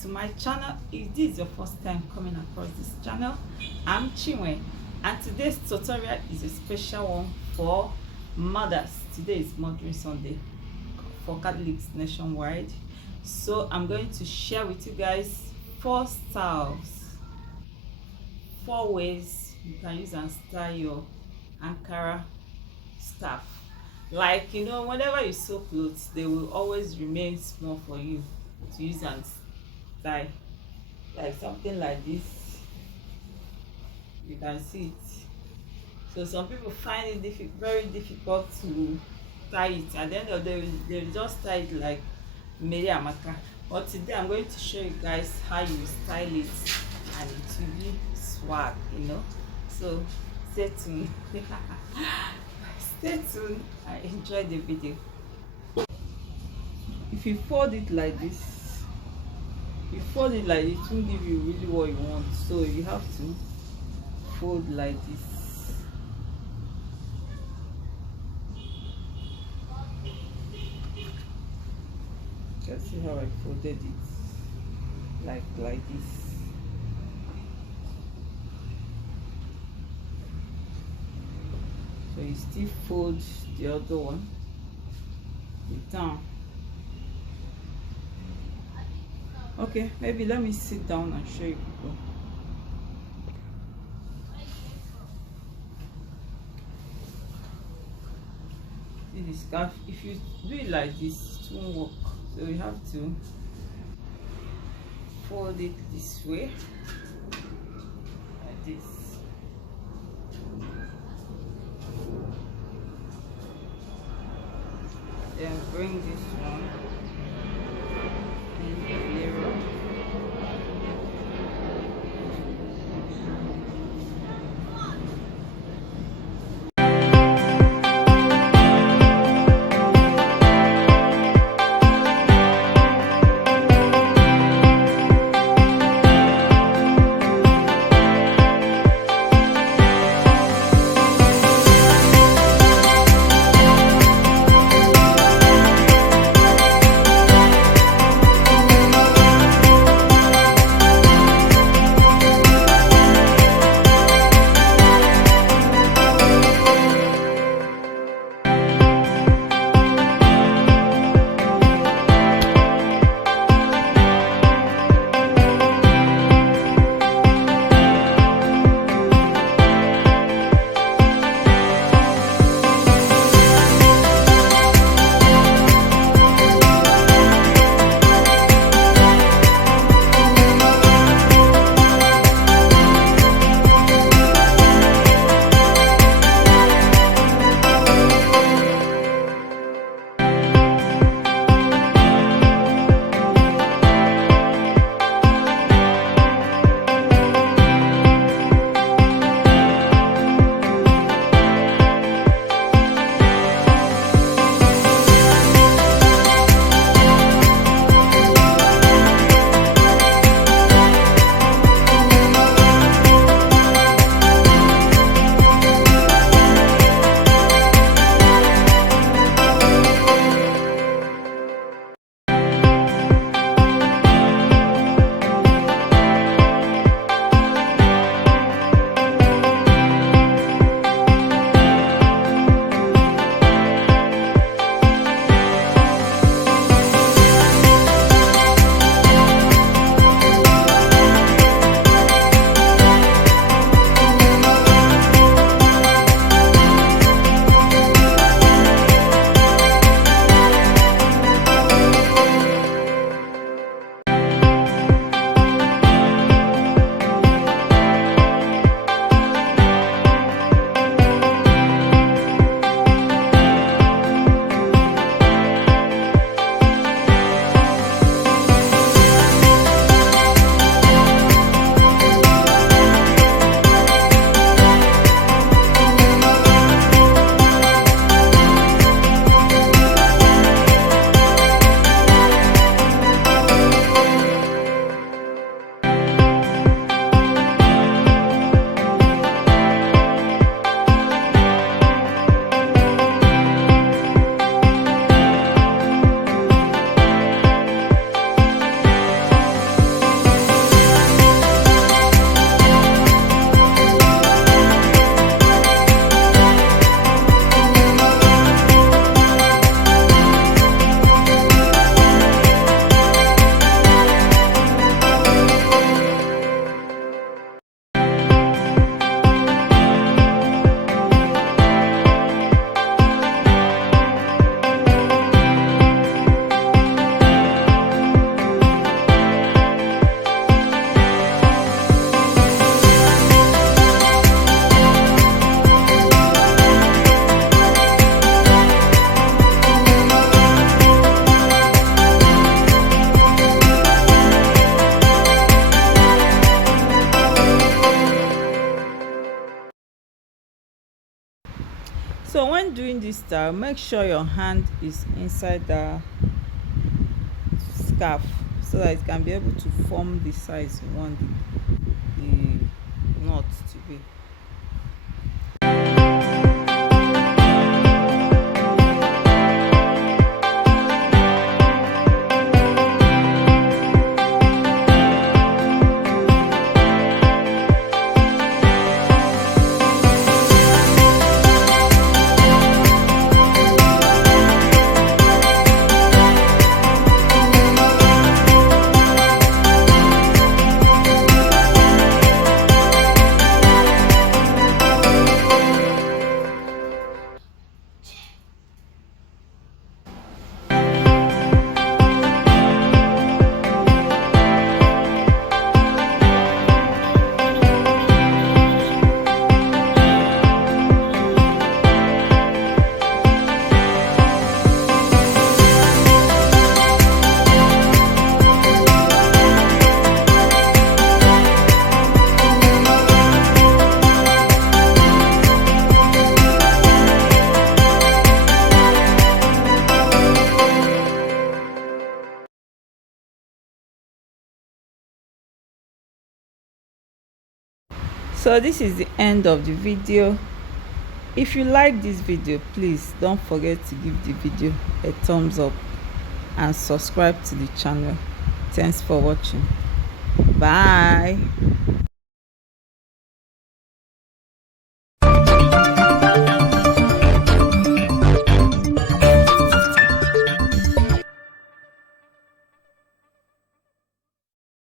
to my channel. If this is your first time coming across this channel, I'm Chinwe, and today's tutorial is a special one for mothers. Today is Mothering Sunday for Catholics nationwide, so I'm going to share with you guys 4 ways you can use and style your Ankara scarf. Like, whenever you sew clothes, they will always remain small for you to use and style. Like something like this, you can see it. So some people find it very difficult to tie it. At the end of the day, they will just tie it like Mary Amaka. But today I'm going to show you guys how you style it, and it will be swag. So stay tuned. Stay tuned and enjoy the video. If you fold it like this, it won't give you really what you want. So you have to fold like this. You can see how I folded it, like this. So you still fold the other one down. Okay, maybe let me sit down and show you people. See the scarf, if you do it like this, it won't work. So you have to fold it this way, like this. Then bring this one in the mirror. doing this style, make sure your hand is inside the scarf so that it can be able to form the size you want the knot to be. So this is the end of the video. If you like this video, please don't forget to give the video a thumbs up and subscribe to the channel. Thanks for watching. Bye.